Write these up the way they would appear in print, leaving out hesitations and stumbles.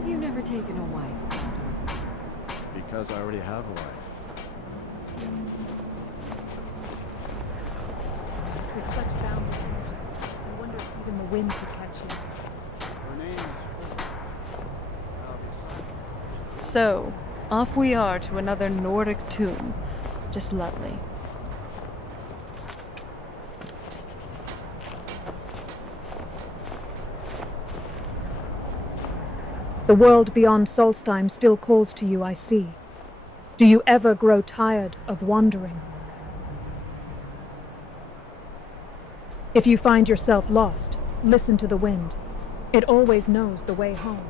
have you never taken a wife, Doctor? Because I already have a wife. With such boundless images, I wonder if even the wind could catch you. Her name is obviously. So, off we are to another Nordic tomb. Just lovely. The world beyond Solstheim still calls to you, I see. Do you ever grow tired of wandering? If you find yourself lost, listen to the wind. It always knows the way home.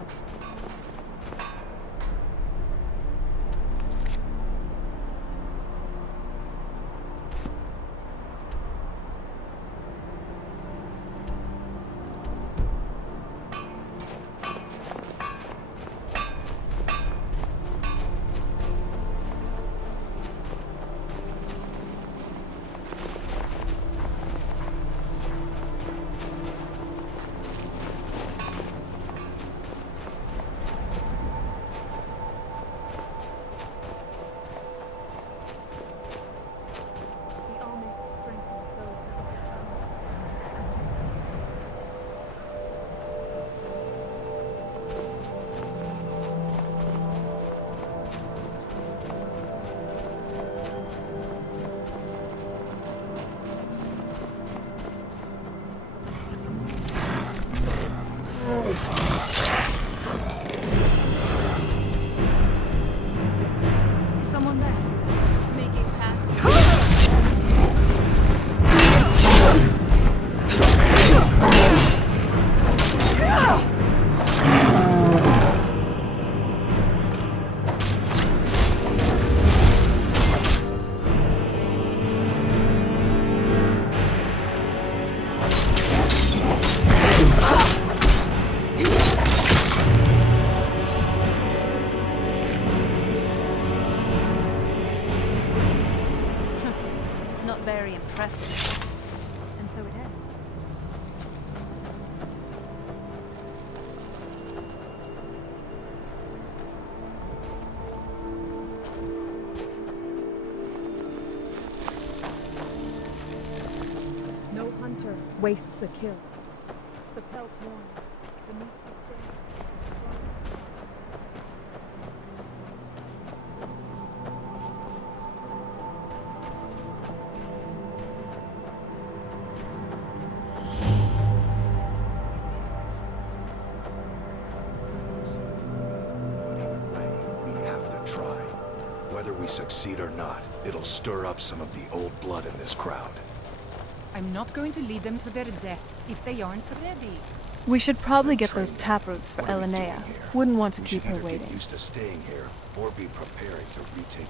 Very impressive. And so it ends. No hunter wastes a kill. The pelt warms, the meat sustains. Whether we succeed or not, it'll stir up some of the old blood in this crowd. I'm not going to lead them to their deaths if they aren't ready. We should probably get those taproots for What are we doing Elenea. here? Wouldn't want to We keep should her either waiting. Get used to staying here or be preparing to retake.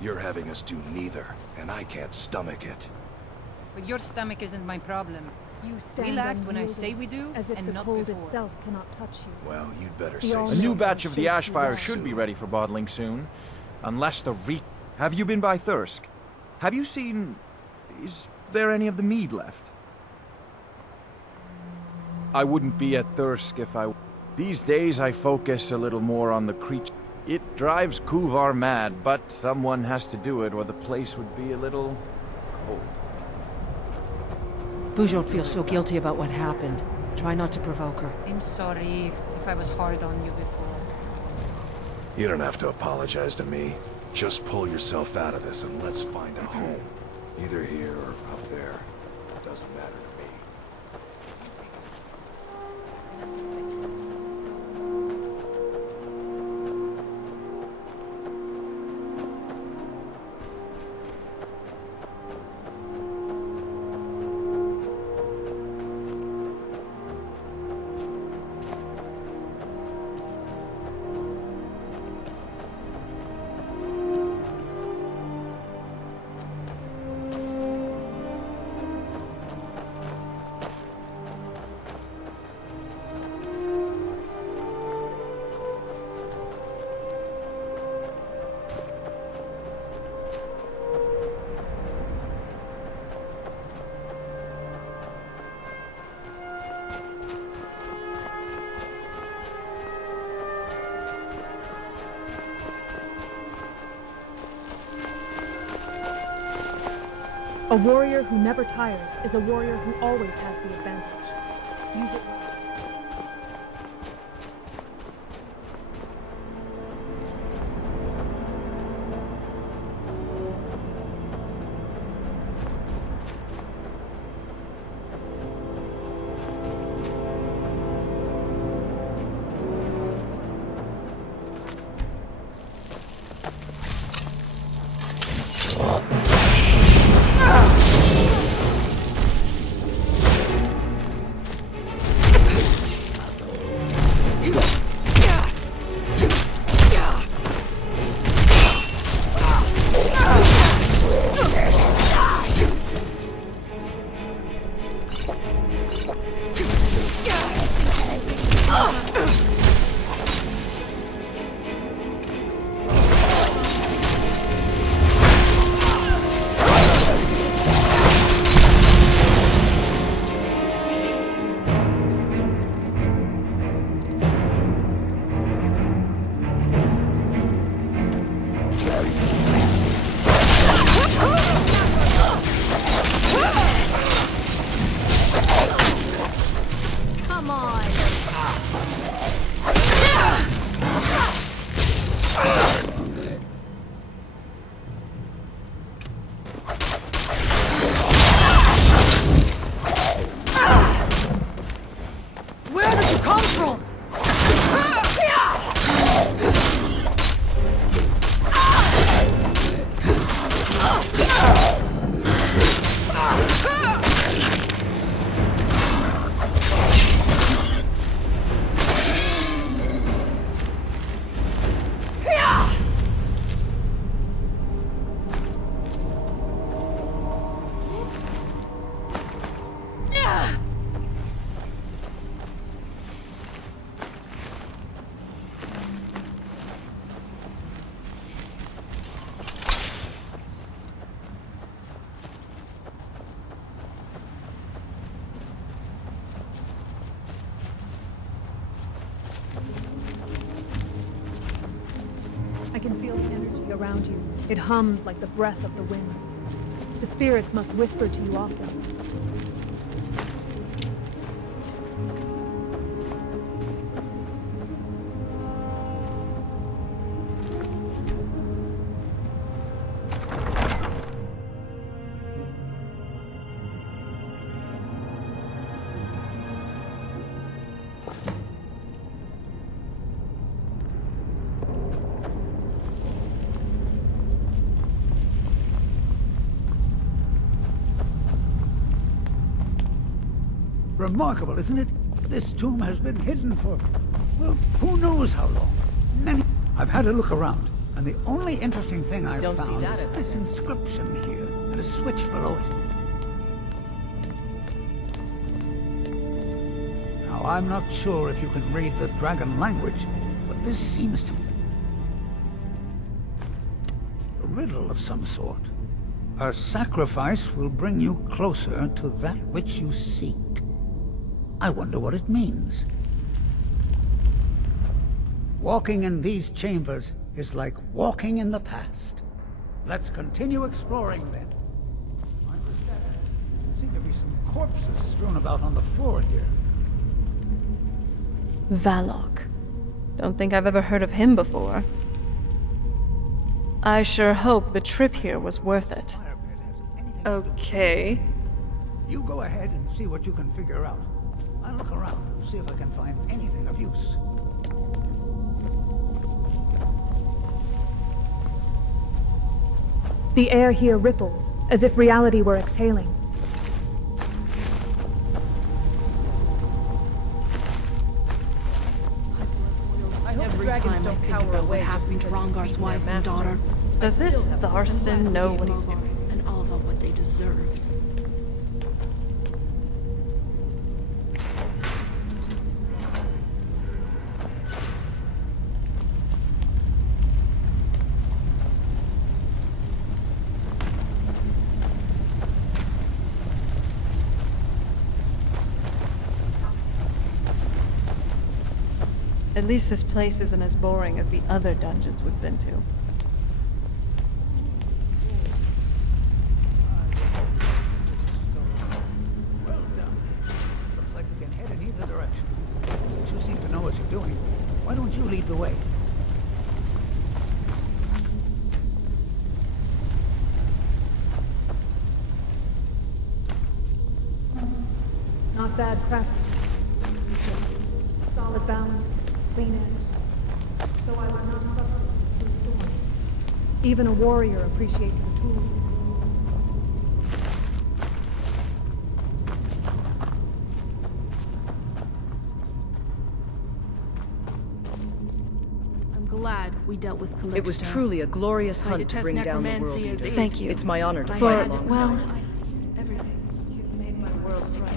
You're having us do neither, and I can't stomach it. But your stomach isn't my problem. You stand We'll act when I unyielding, say we do, as if and the not cold before. itself cannot touch you. Well, you'd better The say all- A new something. batch of the Shaped ash fire well. should be ready for bottling soon. Unless the Have you been by Thirsk? Have you seen... Is there any of the mead left? I wouldn't be at Thirsk if I... These days I focus a little more on the creature. It drives Kuvar mad, but someone has to do it or the place would be a little... cold. Bujot feels so guilty about what happened. Try not to provoke her. I'm sorry if I was hard on you before. You don't have to apologize to me. Just pull yourself out of this and let's find a home. Either here or up there. It doesn't matter to me. A warrior who never tires is a warrior who always has the advantage. Use it. I can feel the energy around you. It hums like the breath of the wind. The spirits must whisper to you often. Remarkable, isn't it? This tomb has been hidden for, well, who knows how long. I've had a look around, and the only interesting thing I've found is this inscription here, and a switch below it. Now, I'm not sure if you can read the dragon language, but this seems to be a riddle of some sort. A sacrifice will bring you closer to that which you seek. I wonder what it means. Walking in these chambers is like walking in the past. Let's continue exploring then. There seem to be some corpses strewn about on the floor here. Valok. Don't think I've ever heard of him before. I sure hope the trip here was worth it. Okay. You go ahead and see what you can figure out. I'll look around and see if I can find anything of use. The air here ripples, as if reality were exhaling. Every time I think about what happened to Rongar's wife and daughter, Does this Tharston know what he's doing? and all of what they deserved. At least this place isn't as boring as the other dungeons we've been to. lead the way. Not bad craftsmanship. Solid balance, clean edge. Though I would not trust it to storm. Even a warrior appreciates the tools. I'm glad we dealt with Calypso. It was truly a glorious I hunt to detest bring down the necromancy world as eater. is. Thank you. It's my honor to But I fight had- alongside. well, everything. You've made my world right.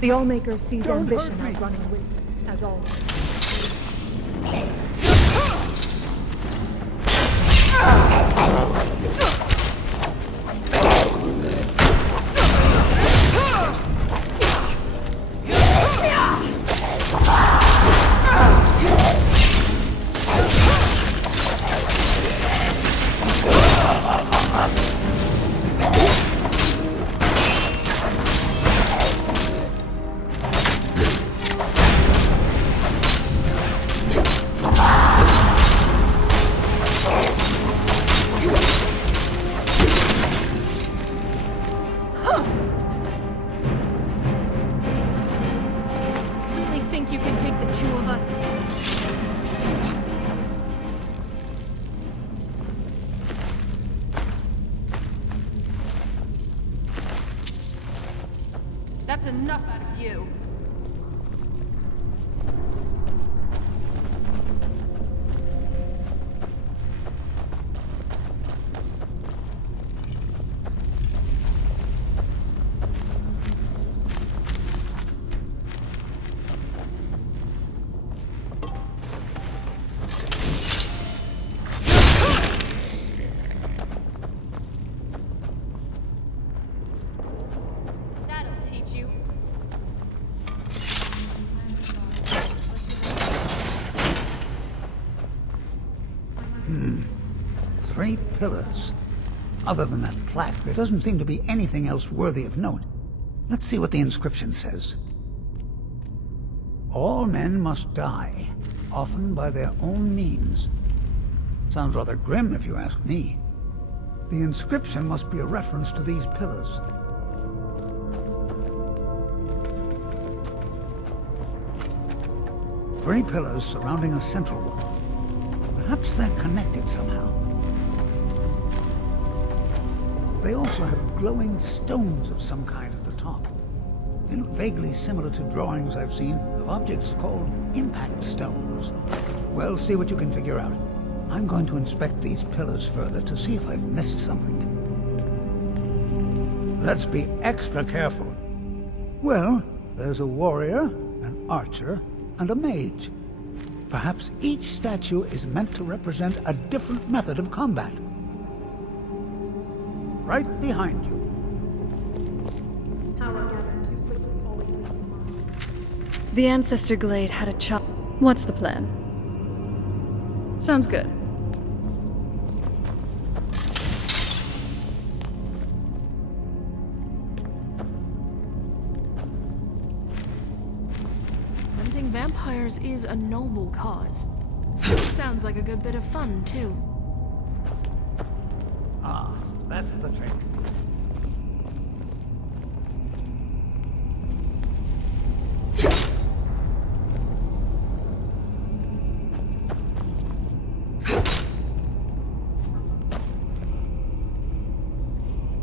The Allmaker sees Don't ambition hurt me. outrunning wisdom, as always. Really think you can take the two of us? That's enough out of you. That'll teach you. Three pillars. Other than that plaque, there doesn't seem to be anything else worthy of note. Let's see what the inscription says. All men must die, often by their own means. Sounds rather grim if you ask me. The inscription must be a reference to these pillars. Three pillars surrounding a central one. Perhaps they're connected somehow. They also have glowing stones of some kind at the top. They look vaguely similar to drawings I've seen of objects called impact stones. Well, see what you can figure out. I'm going to inspect these pillars further to see if I've missed something. Let's be extra careful. Well, there's a warrior, an archer, and a mage. Perhaps each statue is meant to represent a different method of combat. Right behind you. Power gathered too quickly always leaves a mark. the Ancestor Glade had a child. What's the plan? Sounds good. Hunting vampires is a noble cause. Sounds like a good bit of fun, too. Ah, that's the trick.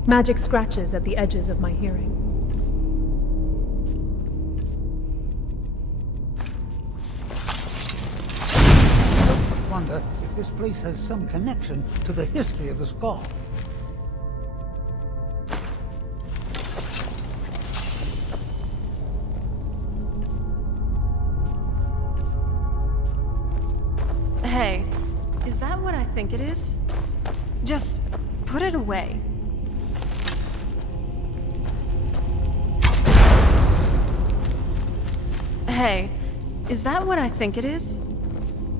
Magic scratches at the edges of my hearing. I wonder if this place has some connection to the history of the skull. Hey, is that what I think it is? Just put it away. Hey, is that what I think it is?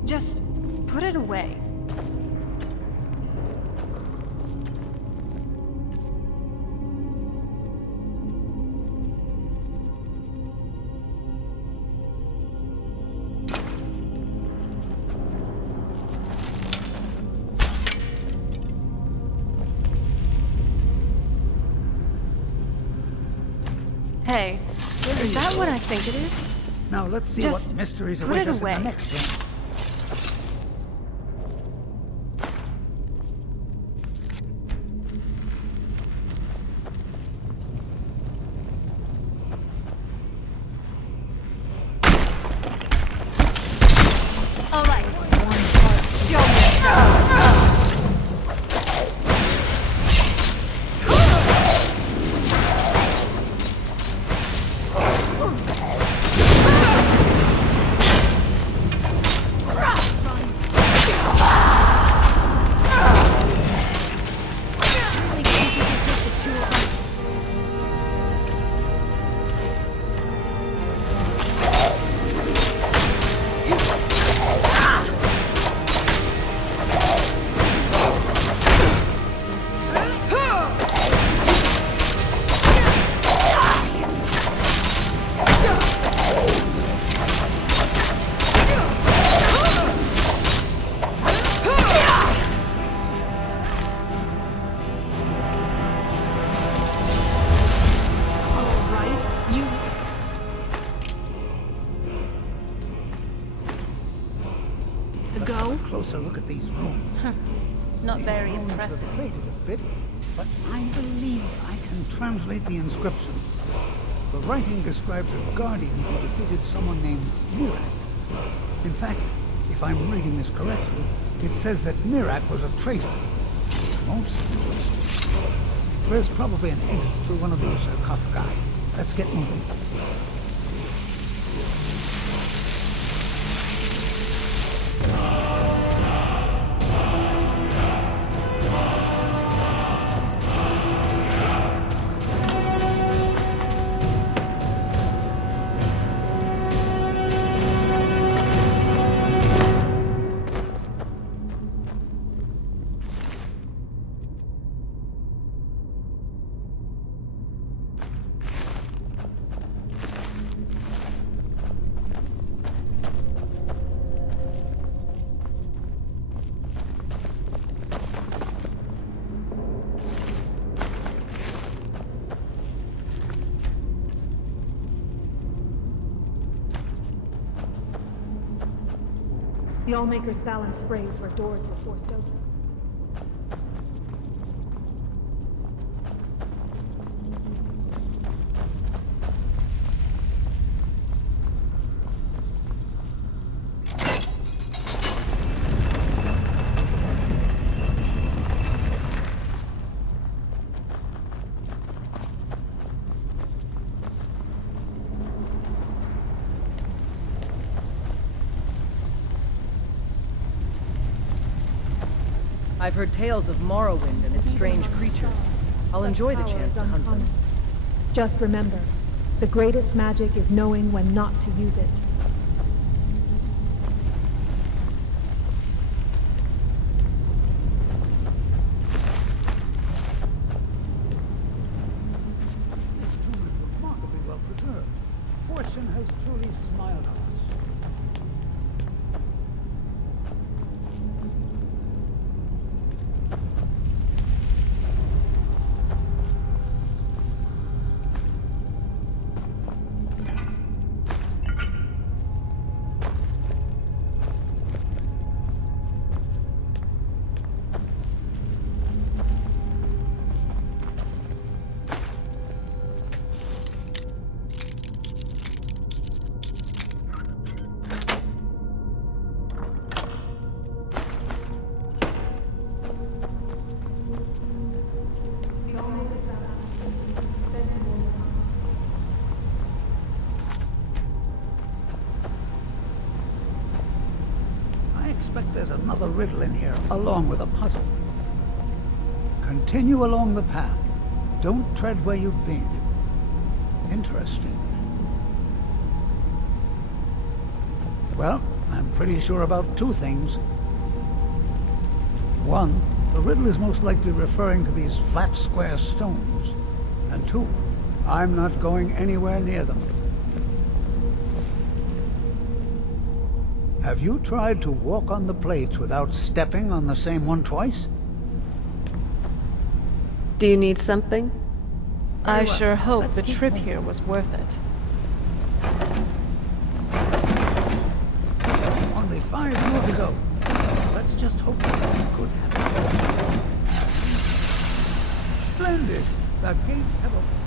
Just put it away. Hey, is that what I think it is? Now let's see Just what mysteries put await it us in away. the next room. All right, show yourself. Closer look at these rooms. Not very Rooms impressive. are faded a bit, but I believe I can translate the inscription. The writing describes a guardian who defeated someone named Mirak. In fact, if I'm reading this correctly, it says that Mirak was a traitor. Most interesting. There's probably an exit through one of these sarcophagi. Let's get moving. The Allmaker's balance phrase where doors were forced open. I've heard tales of Morrowind and its strange creatures. I'll enjoy the chance to hunt them. Just remember, the greatest magic is knowing when not to use it. This tomb is remarkably well preserved. Fortune has truly smiled on us. I expect there's another riddle in here, along with a puzzle. Continue along the path. Don't tread where you've been. Interesting. Well, I'm pretty sure about two things. One, the riddle is most likely referring to these flat square stones. And two, I'm not going anywhere near them. Have you tried to walk on the plates without stepping on the same one twice? Do you need something? I Very well. sure hope Let's the keep trip moving. here was worth it. Only 5 more to go. Let's just hope something good happens. Splendid! The gates have opened.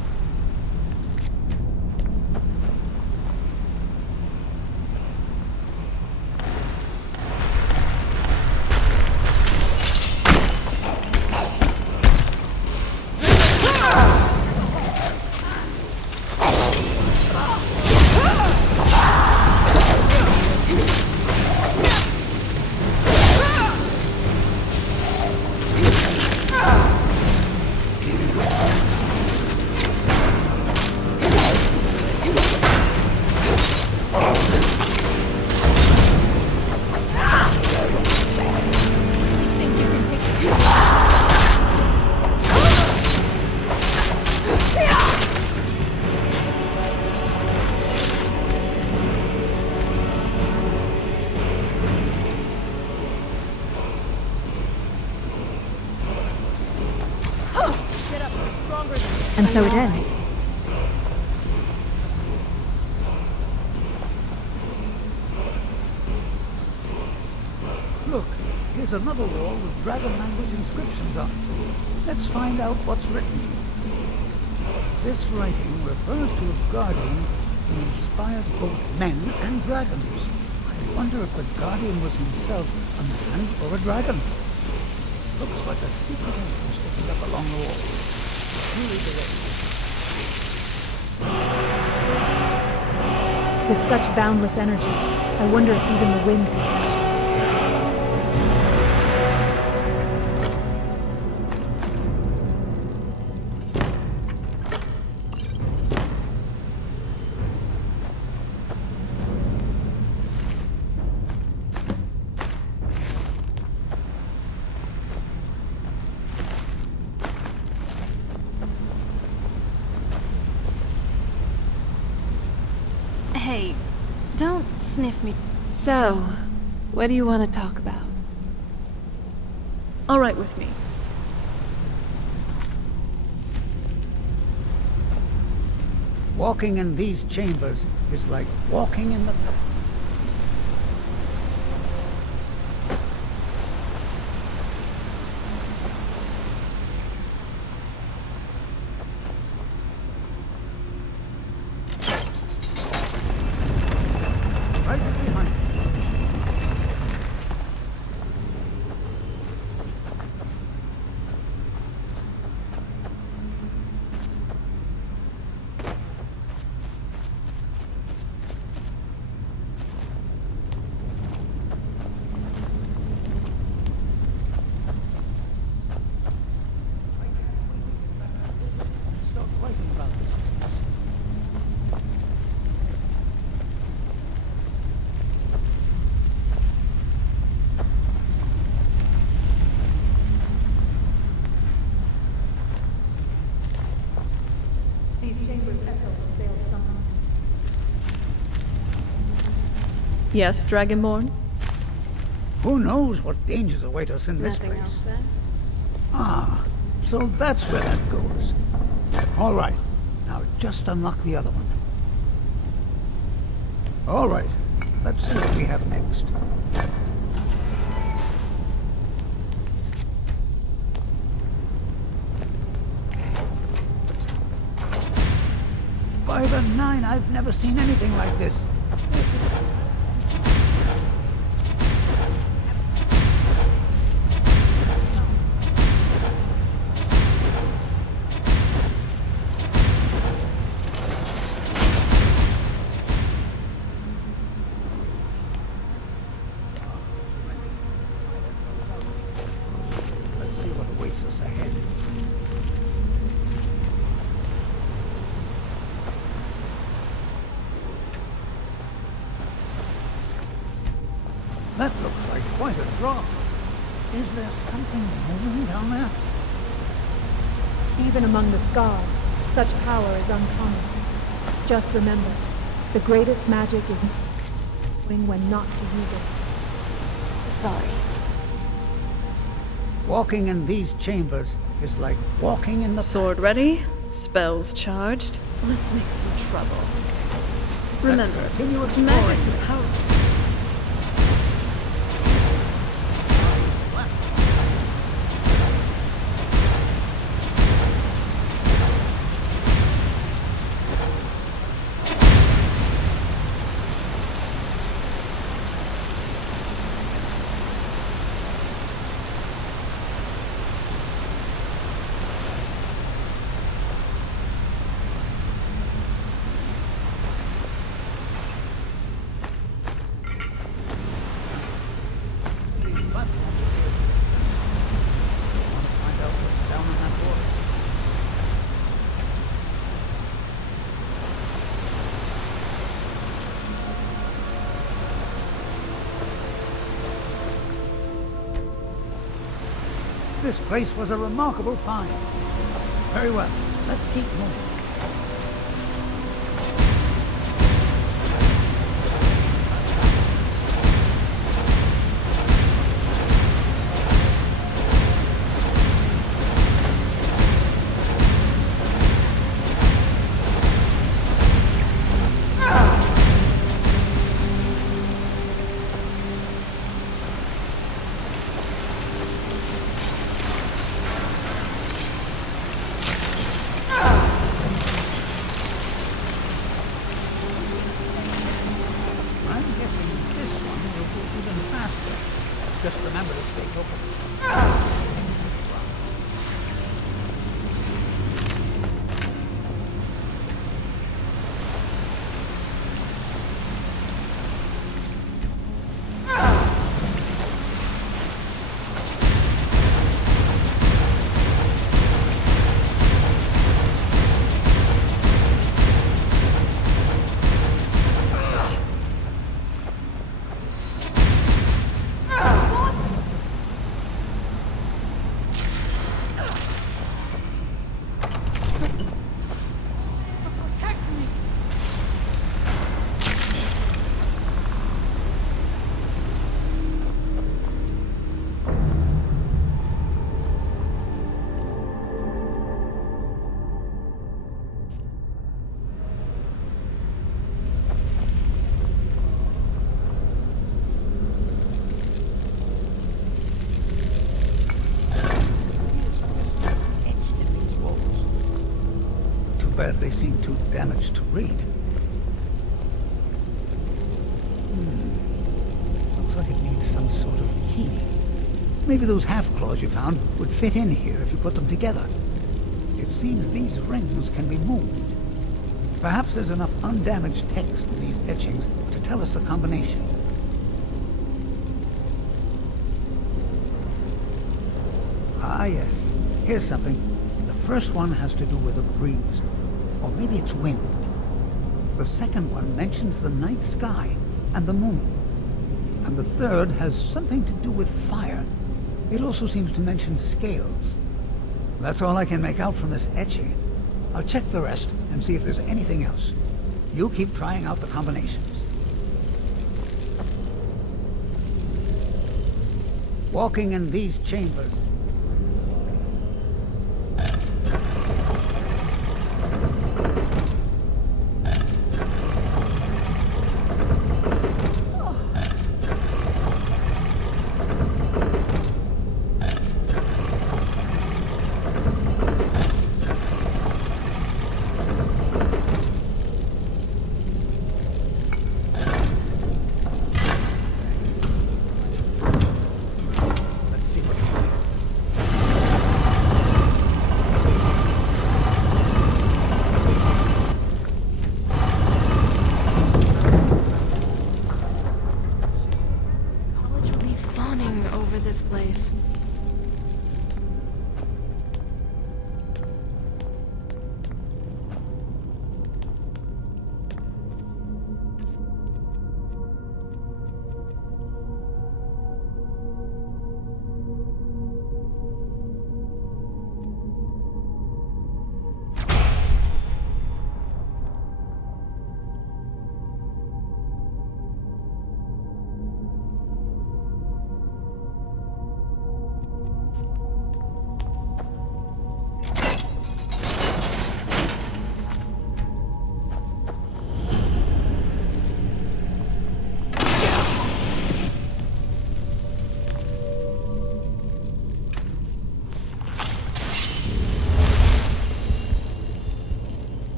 And so it ends. Look, here's another wall with dragon language inscriptions on it. Let's find out what's written. This writing refers to a guardian who inspired both men and dragons. I wonder if the guardian was himself a man or a dragon. Looks like a secret entrance sticking up along the wall. Truly delicious. With such boundless energy, I wonder if even the wind can catch it. Hey, don't sniff me. So, what do you want to talk about? All right with me. Walking in these chambers is like walking in the... Right behind you. Stop writing about this. These chambers echo the failed summer. Yes, Dragonborn? Who knows what dangers await us in this place? then? Ah, so that's where that goes. All right, now just unlock the other one. All right, let's see what we have next. By the 9, I've never seen anything like this. Let's see what awaits us ahead. looks like quite a draw. Is there something moving down there? Even among the Scar, such power is uncommon. Just remember, the greatest magic is knowing when not to use it. Sorry. Walking in these chambers is like walking in the Sword ready, spells charged. Let's make some trouble. Remember, continue exploring. magic's a power. This place was a remarkable find. Very well, let's keep moving. Just remember to stay focused. But they seem too damaged to read. Looks like it needs some sort of key. Maybe those half-claws you found would fit in here if you put them together. It seems these rings can be moved. Perhaps there's enough undamaged text in these etchings to tell us the combination. Ah, yes. Here's something. The first one has to do with a breeze. Or maybe it's wind. The second one mentions the night sky and the moon. And the third has something to do with fire. It also seems to mention scales. That's all I can make out from this etching. I'll check the rest and see if there's anything else. You keep trying out the combinations. Walking in these chambers. This place.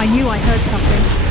I knew I heard something.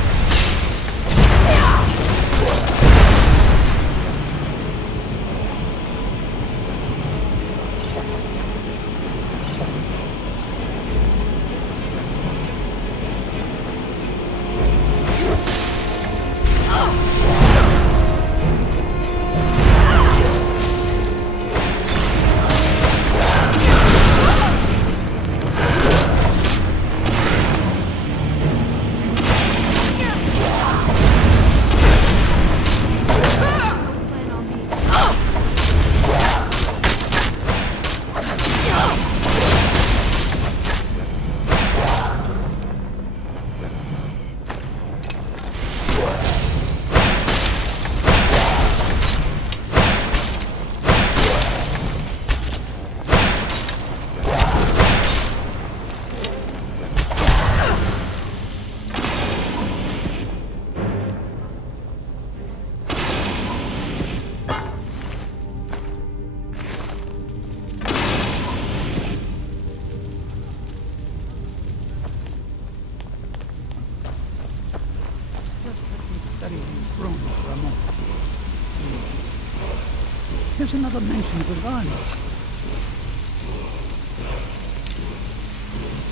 Here's another mention of the garden.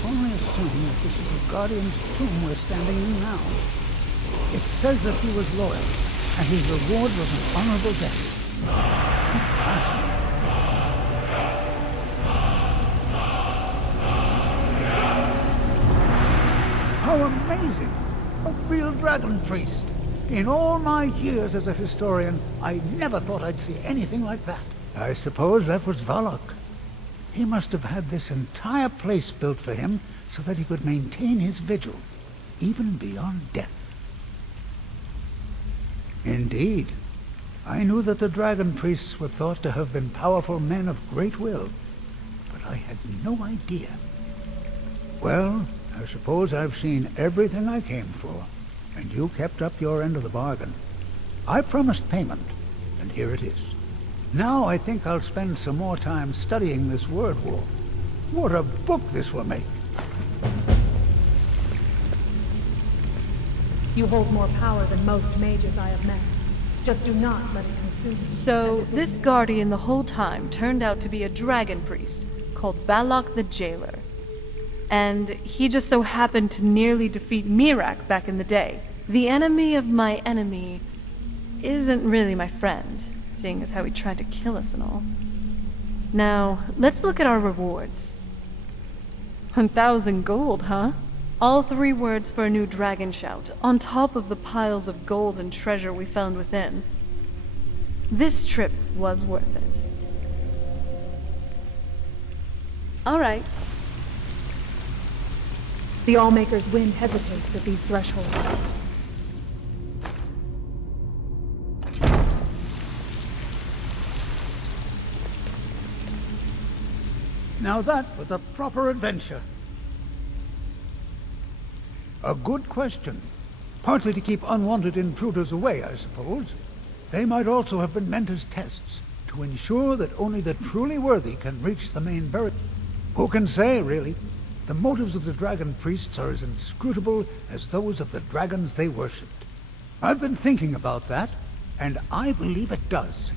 Only assume that this is the Guardian's tomb we're standing in now. It says that he was loyal, and his reward was an honorable death. Fascinating. How amazing! A real dragon priest! In all my years as a historian, I never thought I'd see anything like that. I suppose that was Varlock. He must have had this entire place built for him so that he could maintain his vigil, even beyond death. Indeed. I knew that the dragon priests were thought to have been powerful men of great will, but I had no idea. Well, I suppose I've seen everything I came for. And you kept up your end of the bargain. I promised payment, and here it is. Now I think I'll spend some more time studying this word war. What a book this will make! You hold more power than most mages I have met. Just do not let it consume you. So, this guardian the whole time turned out to be a dragon priest called Varlock the Jailer. And he just so happened to nearly defeat Miraak back in the day. The enemy of my enemy isn't really my friend, seeing as how he tried to kill us and all. Now, let's look at our rewards. 1,000 gold, huh? All 3 words for a new dragon shout, on top of the piles of gold and treasure we found within. This trip was worth it. Alright. The Allmaker's wind hesitates at these thresholds. Now that was a proper adventure. A good question. Partly to keep unwanted intruders away, I suppose. They might also have been meant as tests, to ensure that only the truly worthy can reach the main burial. Who can say, really? The motives of the dragon priests are as inscrutable as those of the dragons they worshipped. I've been thinking about that, and I believe it does.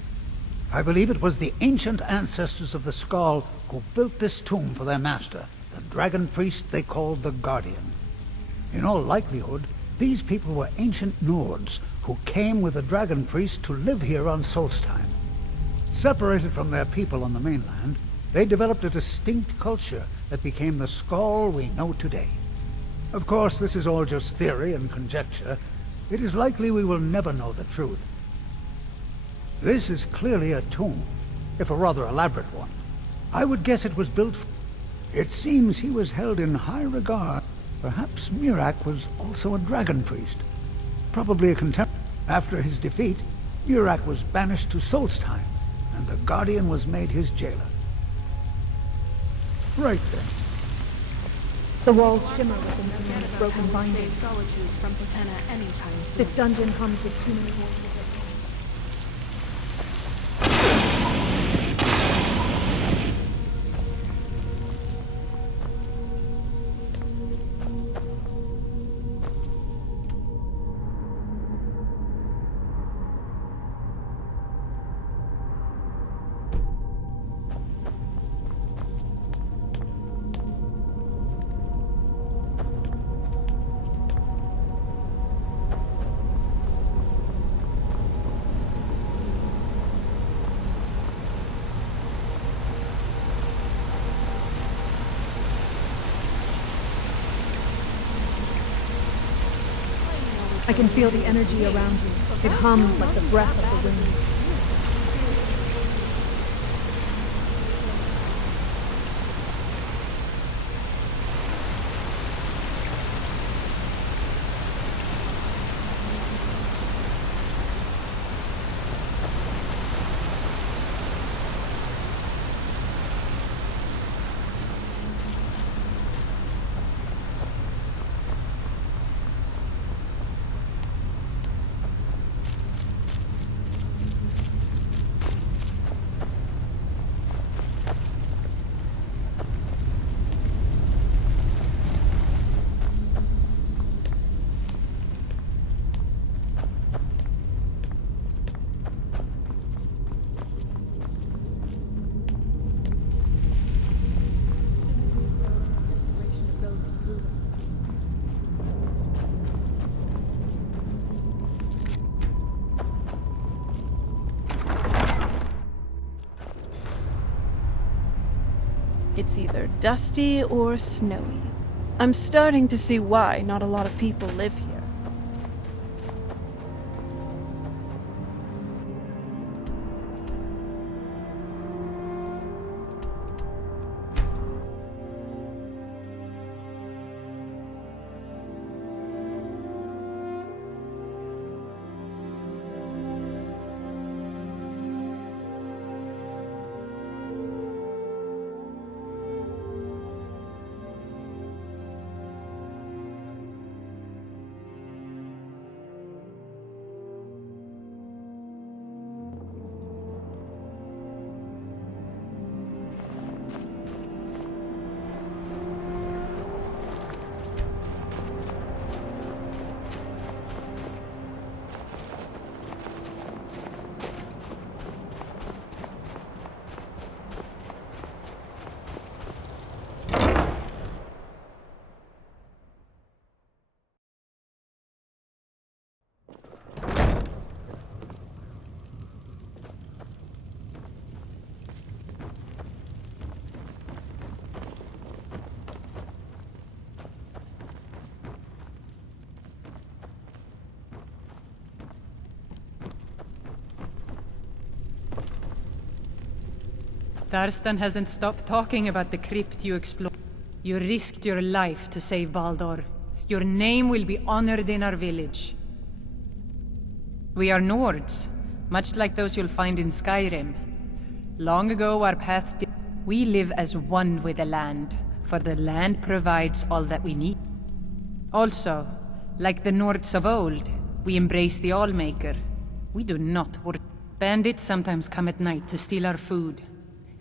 I believe it was the ancient ancestors of the Skull who built this tomb for their master, the dragon priest they called the Guardian. In all likelihood, these people were ancient Nords who came with the dragon priest to live here on Solstheim. Separated from their people on the mainland, they developed a distinct culture that became the Skull we know today. Of course, this is all just theory and conjecture. It is likely we will never know the truth. This is clearly a tomb, if a rather elaborate one. I would guess it was built... It seems he was held in high regard. Perhaps Miraak was also a dragon priest. Probably a contemporary. After his defeat, Miraak was banished to Solstheim, and the Guardian was made his jailer. Right then. The walls shimmer with the memory of broken Save bindings. solitude from Patena anytime soon. This dungeon comes with too many voices at once. I can feel the energy around you. It hums like the breath of the wind. It's either dusty or snowy. I'm starting to see why not a lot of people live here. Darstan hasn't stopped talking about the crypt you explored. You risked your life to save Baldur. Your name will be honored in our village. We are Nords, much like those you'll find in Skyrim. Long ago our path we live as one with the land, for the land provides all that we need. Also, like the Nords of old, we embrace the Allmaker. We do not worship. Bandits sometimes come at night to steal our food.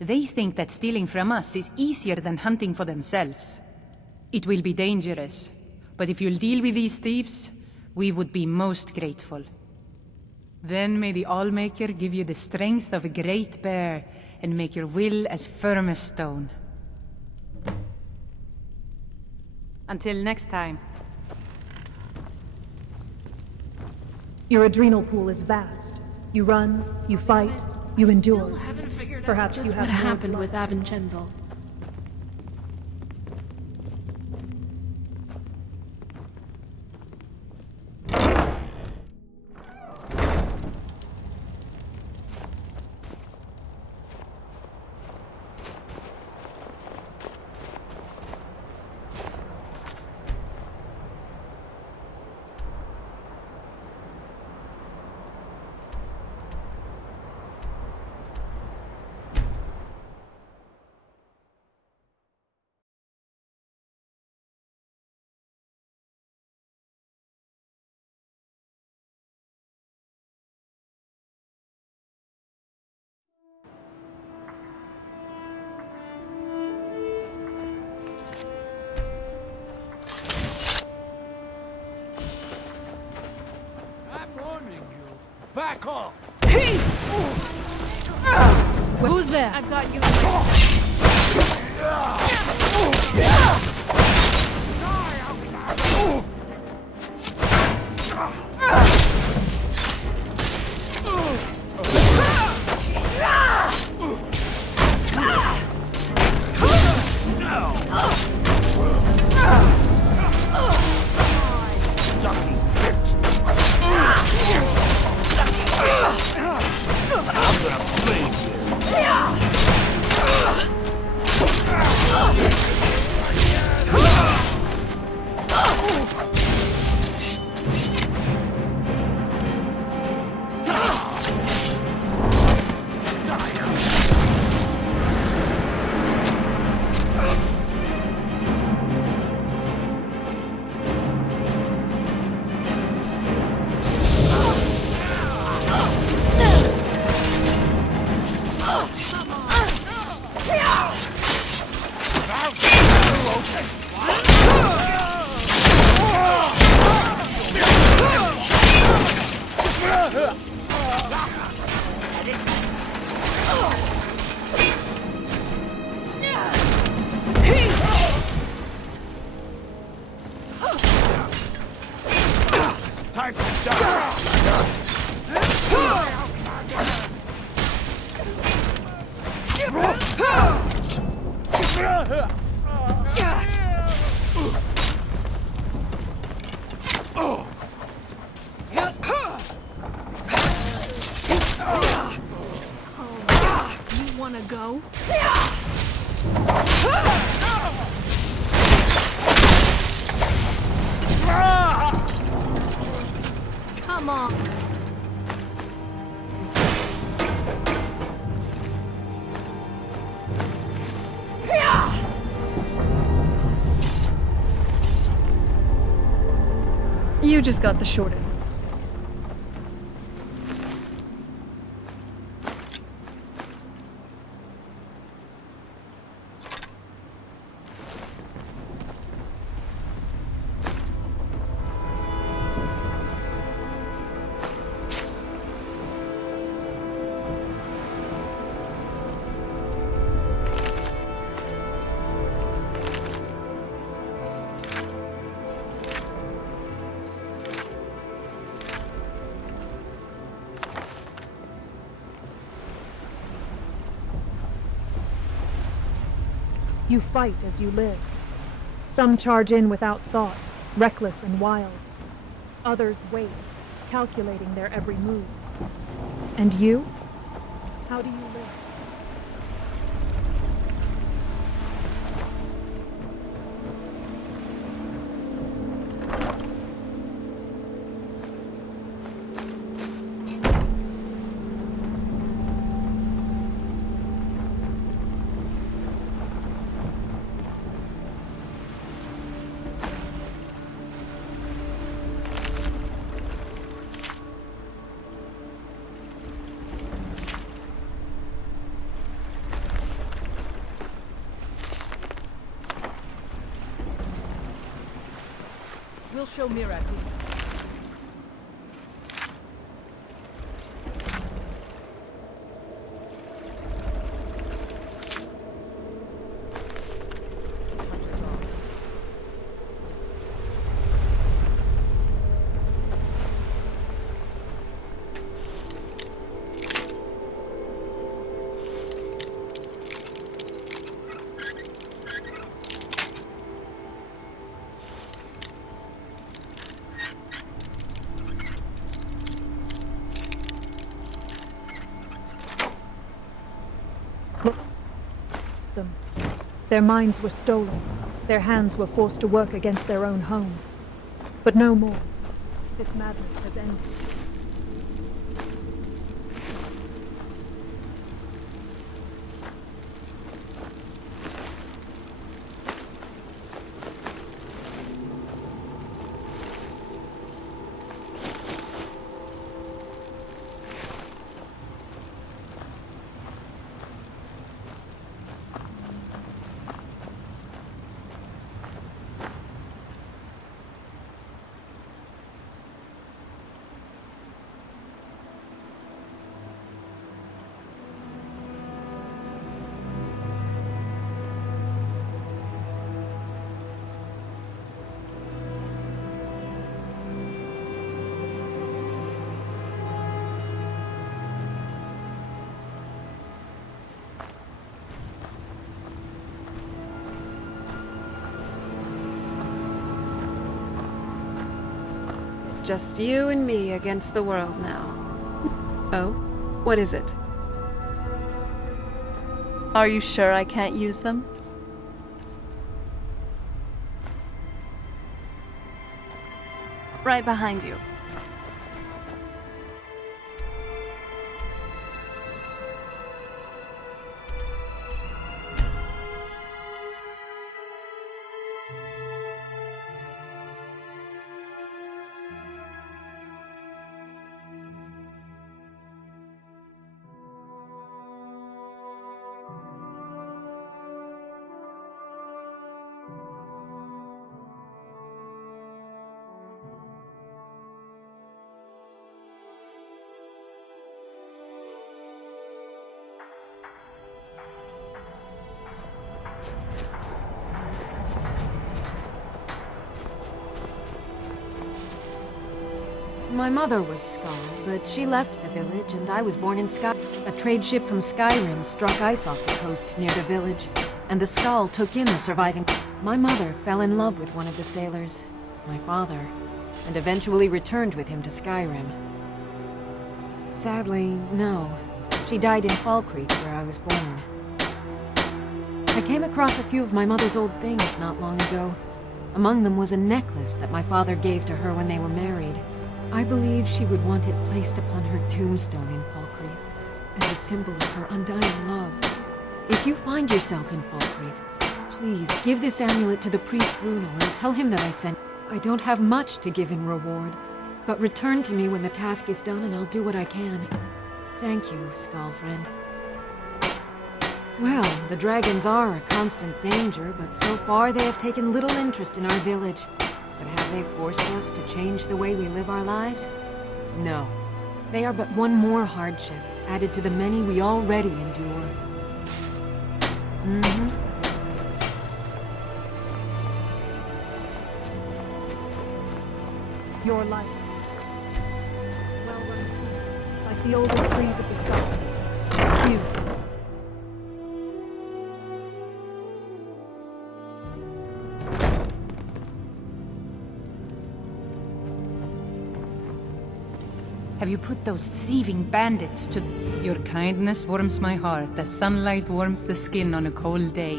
They think that stealing from us is easier than hunting for themselves. It will be dangerous, but if you'll deal with these thieves, we would be most grateful. Then may the Allmaker give you the strength of a great bear and make your will as firm as stone. Until next time. Your adrenal pool is vast. You run, you fight, you endure. Still haven't figured Perhaps out you just have what more happened blood. with Avincenzo. Back off! Who's there? I've got you. Ducky bitch! Wanna go? Come on. You just got the short end of the stick. You fight as you live. Some charge in without thought, reckless and wild. Others wait, calculating their every move. And you? How do you live? We'll show Mirak who. Them. Their minds were stolen. Their hands were forced to work against their own home. But no more. This madness has ended. Just you and me against the world now. Oh? What is it? Are you sure I can't use them? Right behind you. My mother was Skull, but she left the village and I was born in Sky. A trade ship from Skyrim struck ice off the coast near the village, and the Skull took in the surviving. My mother fell in love with one of the sailors, my father, and eventually returned with him to Skyrim. Sadly, no. She died in Fall Creek, where I was born. I came across a few of my mother's old things not long ago. Among them was a necklace that my father gave to her when they were married. I believe she would want it placed upon her tombstone in Falkreath, as a symbol of her undying love. If you find yourself in Falkreath, please give this amulet to the priest Bruno and tell him that I sent. I don't have much to give in reward, but return to me when the task is done and I'll do what I can. Thank you, Skull friend. Well, the dragons are a constant danger, but so far they have taken little interest in our village. But have they forced us to change the way we live our lives? No. They are but one more hardship, added to the many we already endure. Your life. Well runs deep, like the oldest trees of the sky. You. Have you put those thieving bandits to... Your kindness warms my heart as sunlight warms the skin on a cold day.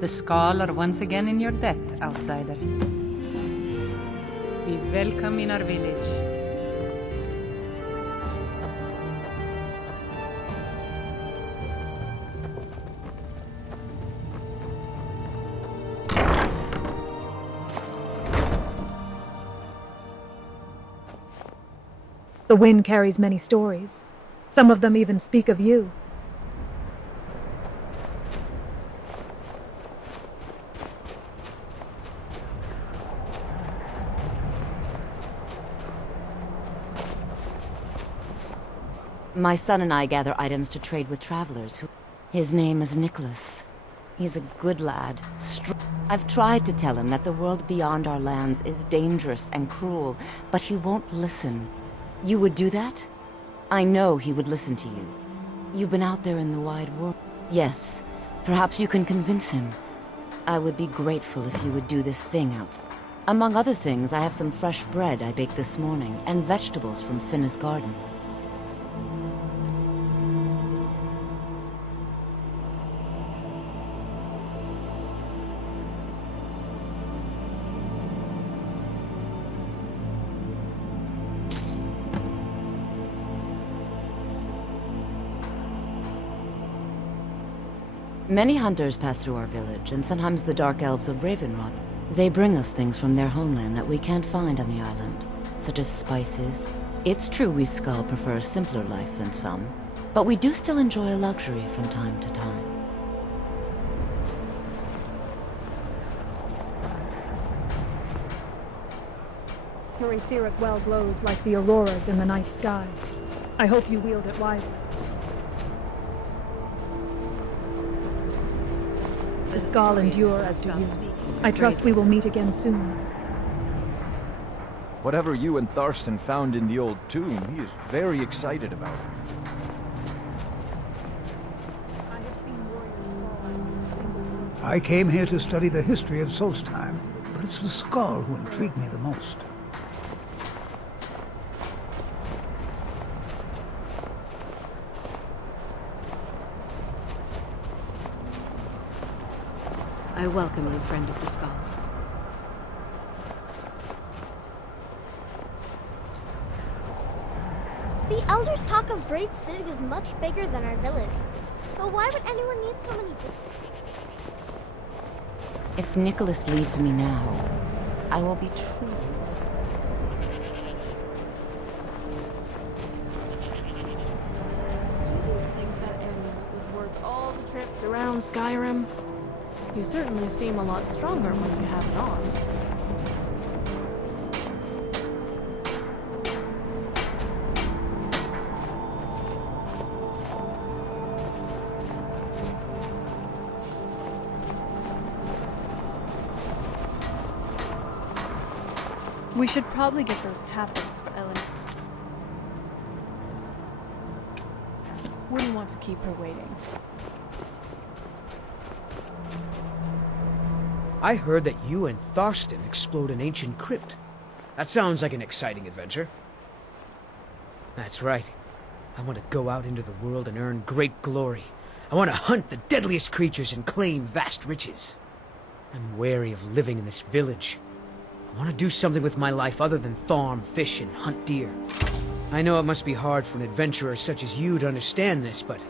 The Skull are once again in your debt, outsider. Be welcome in our village. The wind carries many stories. Some of them even speak of you. My son and I gather items to trade with travelers. His name is Nicholas. He's a good lad. I've tried to tell him that the world beyond our lands is dangerous and cruel, but he won't listen. You would do that? I know he would listen to you. You've been out there in the wide world. Yes, perhaps you can convince him. I would be grateful if you would do this thing outside. Among other things, I have some fresh bread I baked this morning, and vegetables from Finna's garden. Many hunters pass through our village, and sometimes the Dark Elves of Ravenrock. They bring us things from their homeland that we can't find on the island, such as spices. It's true we Skull prefer a simpler life than some, but we do still enjoy a luxury from time to time. Your etheric well glows like the auroras in the night sky. I hope you wield it wisely. The Skull endure as do you. I trust we will meet again soon. Whatever you and Thurston found in the old tomb, he is very excited about it. I have seen warriors fall after a single blow. I came here to study the history of Solstheim, but it's the Skull who intrigued me the most. I welcome you, friend of the Skull. The elders talk of great cities much bigger than our village. But why would anyone need so many... If Nicholas leaves me now, I will be true. Do you think that amulet was worth all the trips around Skyrim? You certainly seem a lot stronger when you have it on. We should probably get those tablets for Ellen. Wouldn't want to keep her waiting. I heard that you and Tharstan explored an ancient crypt. That sounds like an exciting adventure. That's right. I want to go out into the world and earn great glory. I want to hunt the deadliest creatures and claim vast riches. I'm wary of living in this village. I want to do something with my life other than farm, fish, and hunt deer. I know it must be hard for an adventurer such as you to understand this, but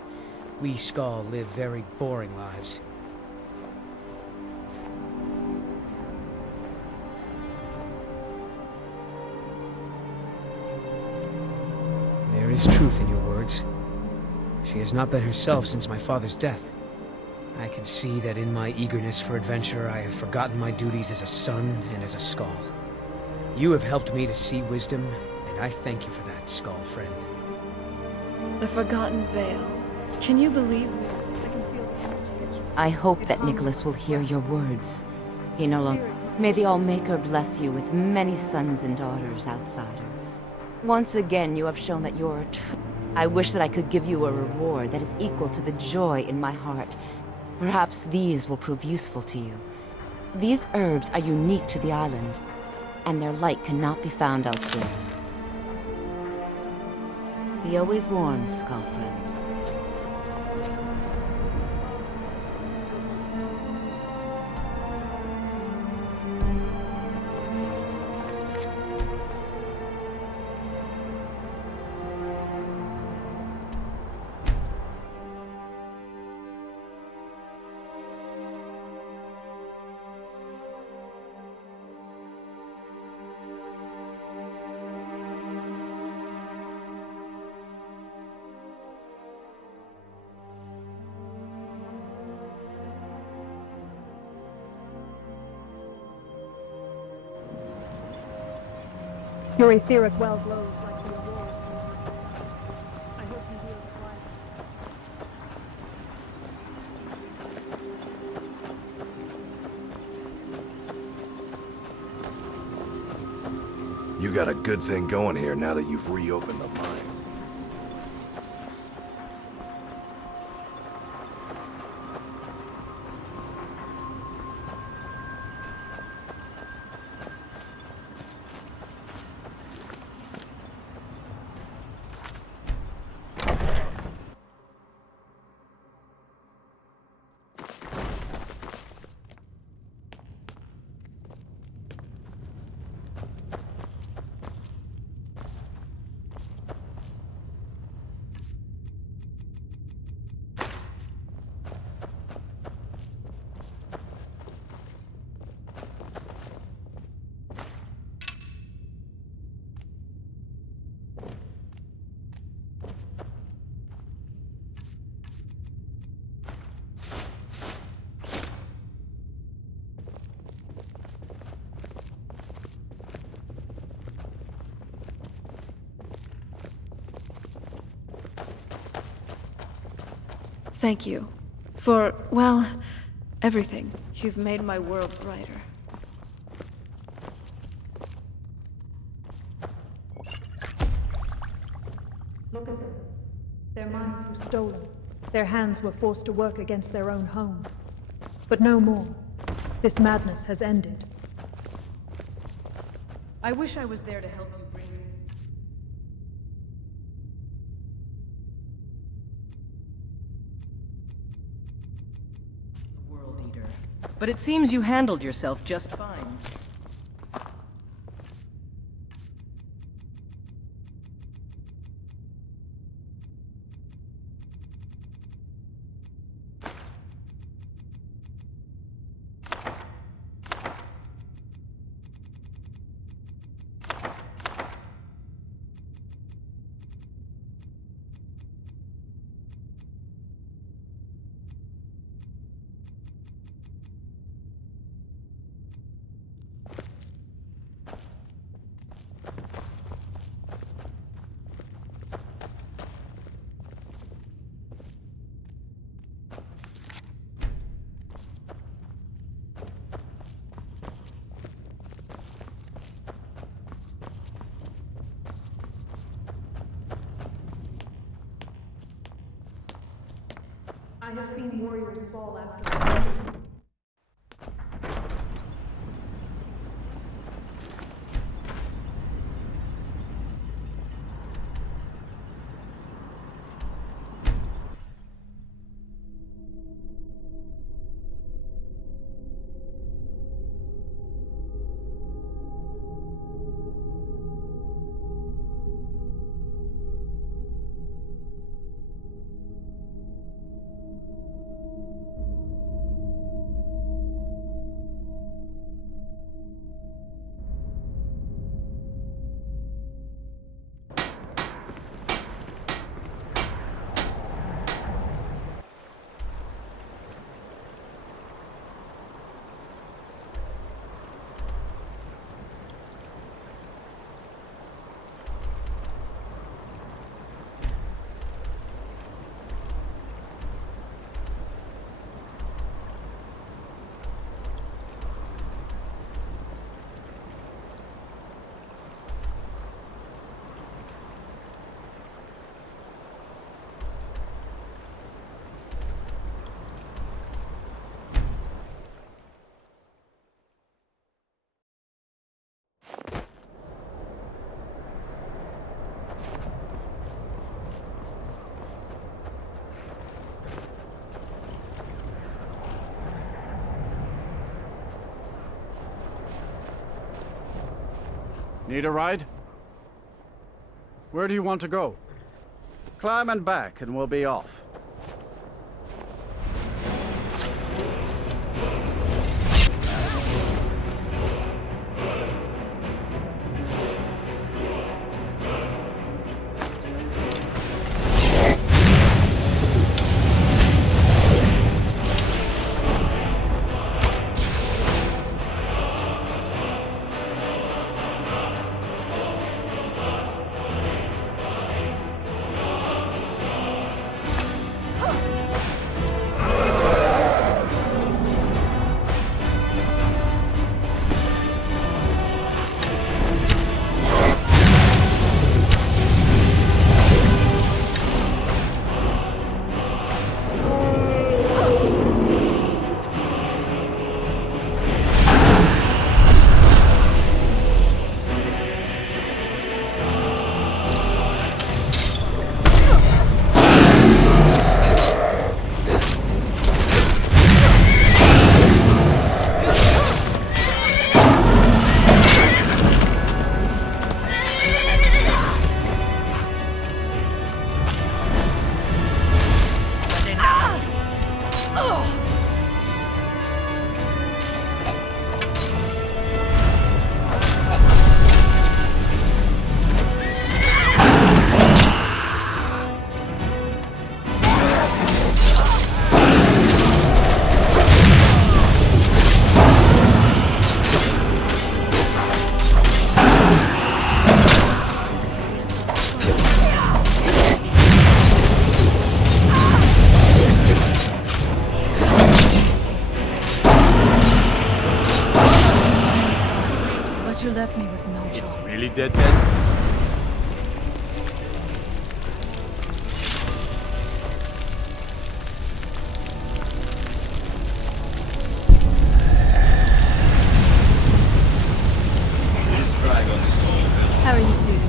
we Skull live very boring lives. There is truth in your words. She has not been herself since my father's death. I can see that in my eagerness for adventure, I have forgotten my duties as a son and as a Skull. You have helped me to see wisdom, and I thank you for that, Skull friend. The Forgotten Veil. Can you believe me? I can feel the message. I hope that Nicholas will hear your words. He no longer... May the Allmaker bless you with many sons and daughters, outsider. Once again, you have shown that you're true. I wish that I could give you a reward that is equal to the joy in my heart. Perhaps these will prove useful to you. These herbs are unique to the island, and their light cannot be found elsewhere. Be always warm, Skull friend. Your etheric well glows like the auroras in the night sky. I hope you wield it wisely. You got a good thing going here now that you've reopened the mines. Thank you. For, well, everything. You've made my world brighter. Look at them. Their minds were stolen. Their hands were forced to work against their own home. But no more. This madness has ended. I wish I was there to help you bring... World Eater. But it seems you handled yourself just fine. I have seen warriors fall after. Need a ride? Where do you want to go? Climb and back, and we'll be off. You left me with no choice. Really dead then? How are you doing?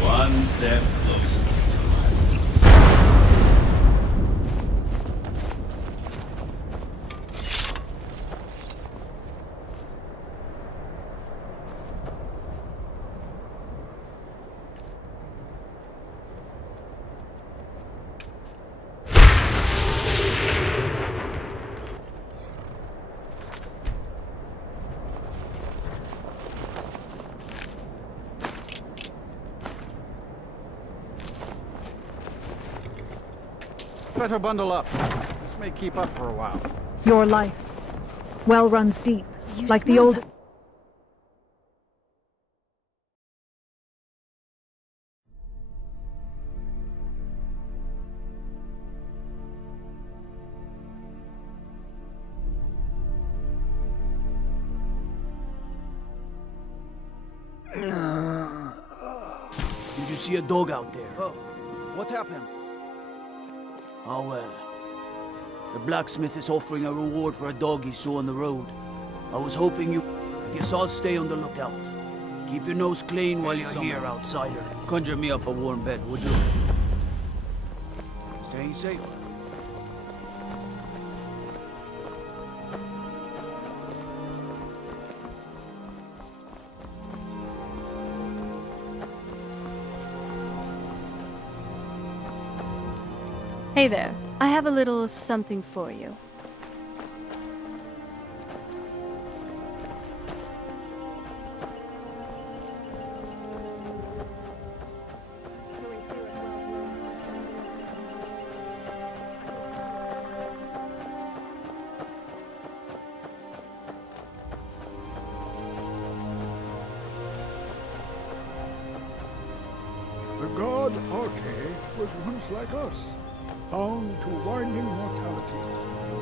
One step closer. Better bundle up. This may keep up for a while. Your life. Well runs deep, like the old... Did you see a dog out there? Oh, What happened? Oh well. The blacksmith is offering a reward for a dog he saw on the road. I was hoping you... I guess I'll stay on the lookout. Keep your nose clean while you're here, outsider. Conjure me up a warm bed, would you? Staying safe. Hey there. I have a little something for you. The god Arche was once like us, bound to winding mortality.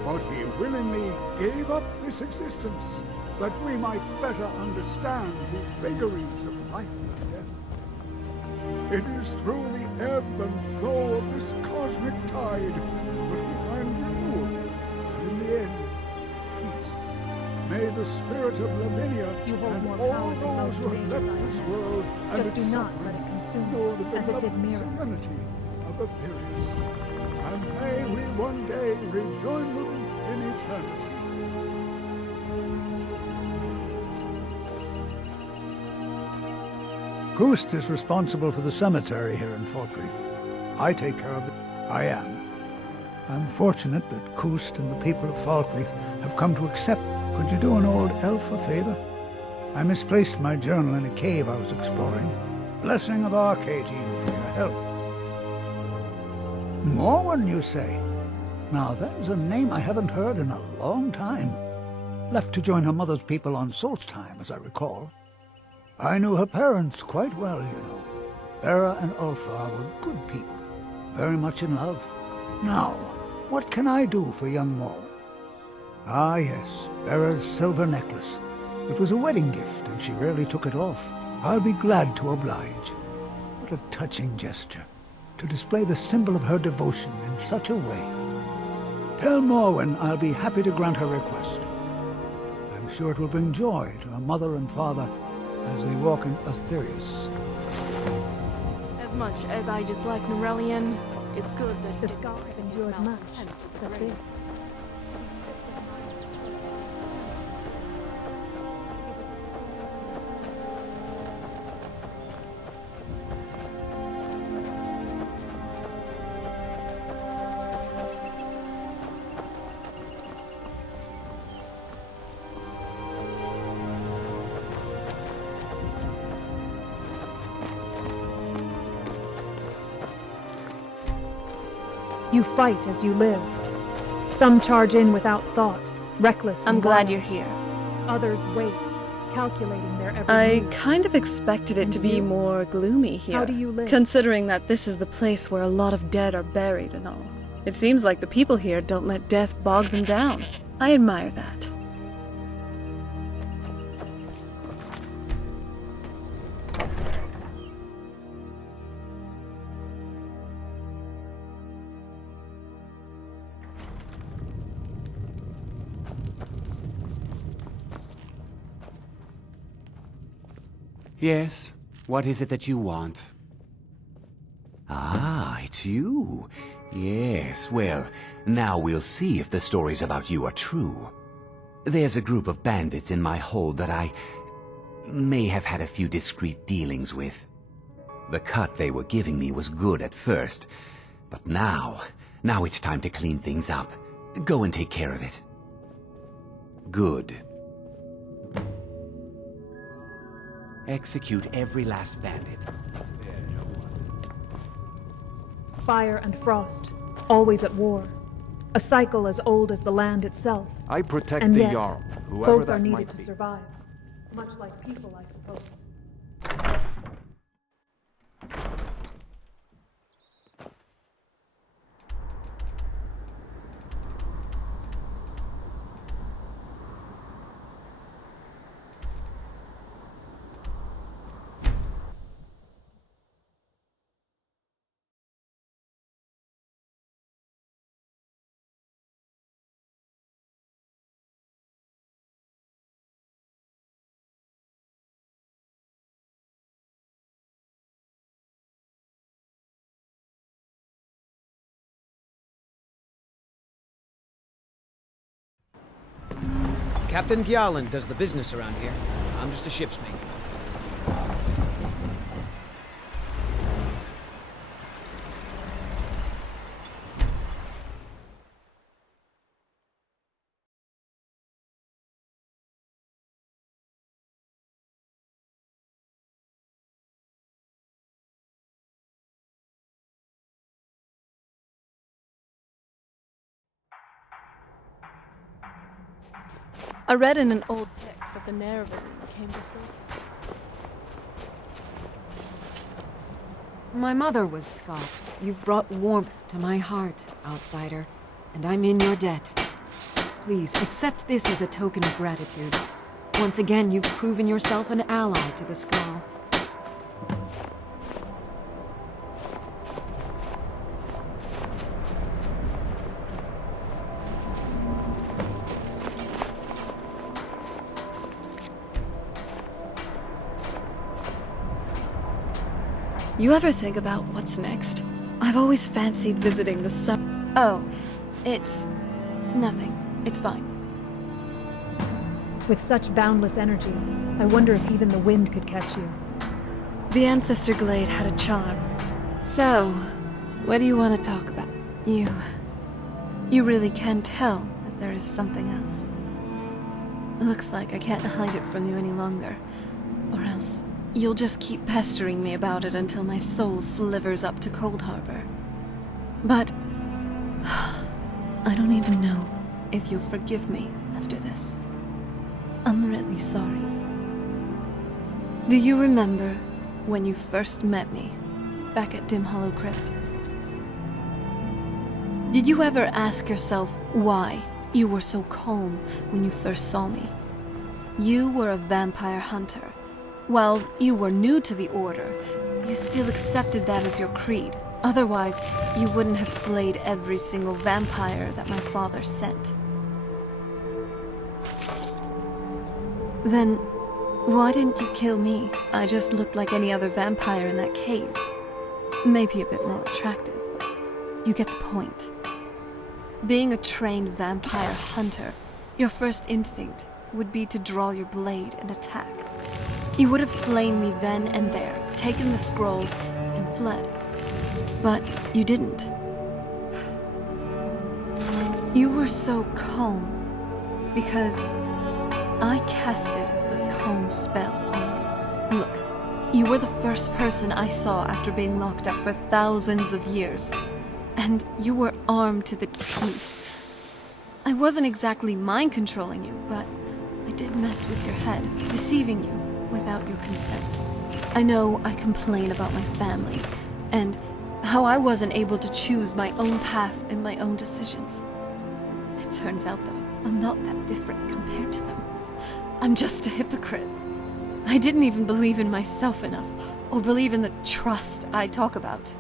But he willingly gave up this existence, that we might better understand the vagaries of life and death. It is through the ebb and flow of this cosmic tide that we find renewal, and in the end, peace. May the spirit of Lavinia and all those who have left this world and Just its do not let suffering it consume know the you, as it did beloved Mira. serenity of Aetherius. And may we one day rejoin them in eternity. Kust is responsible for the cemetery here in Falkreath. I take care of the... I am. I'm fortunate that Kust and the people of Falkreath have come to accept. Could you do an old elf a favor? I misplaced my journal in a cave I was exploring. Blessing of Arche to you for your help. Morwen, you say? Now there's a name I haven't heard in a long time. Left to join her mother's people on Solstheim, as I recall. I knew her parents quite well, you know. Bera and Ulfar were good people, very much in love. Now, what can I do for young Morwen? Ah yes, Bera's silver necklace. It was a wedding gift, and she rarely took it off. I'll be glad to oblige. What a touching gesture, to display the symbol of her devotion in such a way. Tell Morwen I'll be happy to grant her request. I'm sure it will bring joy to her mother and father as they walk in Aetherius. As much as I dislike Norellian, it's good that The Scar have endured much, but this... You fight as you live. Some charge in without thought, reckless and I'm glad wild. you're here. Others wait, calculating their every I move. kind of expected it And to be you? more gloomy here. How do you live? Considering that this is the place where a lot of dead are buried and all. It seems like the people here don't let death bog them down. I admire that. Yes? What is it that you want? Ah, it's you. Yes, well, now we'll see if the stories about you are true. There's a group of bandits in my hold that I may have had a few discreet dealings with. The cut they were giving me was good at first, but now it's time to clean things up. Go and take care of it. Good. Execute every last bandit. Fire and frost, always at war. A cycle as old as the land itself. I protect And the yet, Jarl, whoever both that are needed might to be. survive. Much like people, I suppose. Captain Gjalland does the business around here. I'm just a ship's mate. I read in an old text that the Nerevarine came to Solstice. My mother was Scot. You've brought warmth to my heart, outsider, and I'm in your debt. Please, accept this as a token of gratitude. Once again, you've proven yourself an ally to the Skull. You ever think about what's next? I've always fancied visiting the sun. Oh, it's nothing. It's fine. With such boundless energy, I wonder if even the wind could catch you. The Ancestor Glade had a charm. So, what do you want to talk about? You really can tell that there is something else. Looks like I can't hide it from you any longer, or else you'll just keep pestering me about it until my soul slivers up to Cold Harbor. But I don't even know if you'll forgive me after this. I'm really sorry. Do you remember when you first met me, back at Dim Hollow Crypt? Did you ever ask yourself why you were so calm when you first saw me? You were a vampire hunter. While you were new to the Order, you still accepted that as your creed. Otherwise, you wouldn't have slayed every single vampire that my father sent. Then, why didn't you kill me? I just looked like any other vampire in that cave. Maybe a bit more attractive, but you get the point. Being a trained vampire hunter, your first instinct would be to draw your blade and attack. You would have slain me then and there, taken the scroll, and fled. But you didn't. You were so calm because I casted a calm spell on you. Look, you were the first person I saw after being locked up for thousands of years. And you were armed to the teeth. I wasn't exactly mind-controlling you, but I did mess with your head, deceiving you without your consent. I know I complain about my family, and how I wasn't able to choose my own path and my own decisions. It turns out, though, I'm not that different compared to them. I'm just a hypocrite. I didn't even believe in myself enough, or believe in the trust I talk about.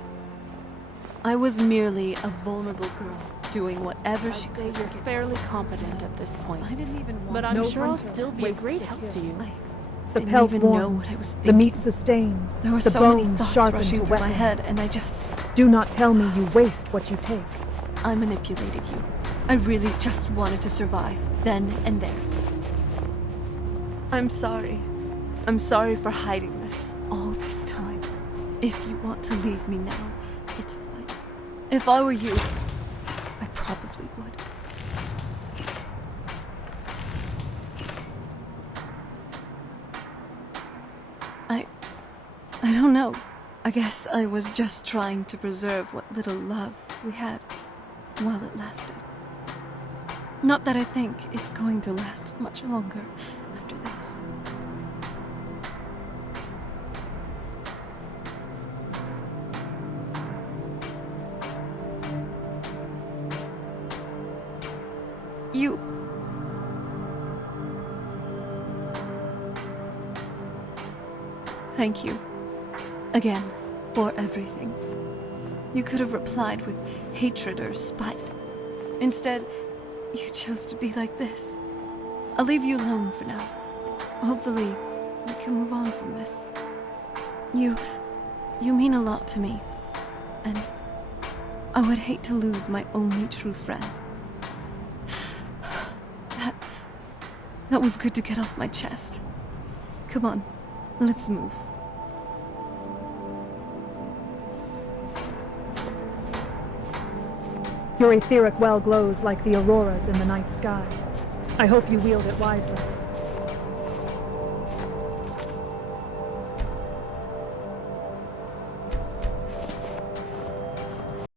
I was merely a vulnerable girl, doing whatever she could. You're fairly competent at this point. I didn't even want But to. I'm No sure I'll hunter still be a waits great to help kill. to you. The didn't pelt even know warms, what I was the thinking. meat sustains, There were the so many bones thoughts sharpen rushing to through weapons. my head, and I just... Do not tell me you waste what you take. I manipulated you. I really just wanted to survive, then and there. I'm sorry. I'm sorry for hiding this all this time. If you want to leave me now, it's fine. If I were you, I probably would. I don't know. I guess I was just trying to preserve what little love we had while it lasted. Not that I think it's going to last much longer after this. Thank you. Again, for everything. You could have replied with hatred or spite. Instead, you chose to be like this. I'll leave you alone for now. Hopefully, we can move on from this. You mean a lot to me. And I would hate to lose my only true friend. That was good to get off my chest. Come on, let's move. Your etheric well glows like the auroras in the night sky. I hope you wield it wisely.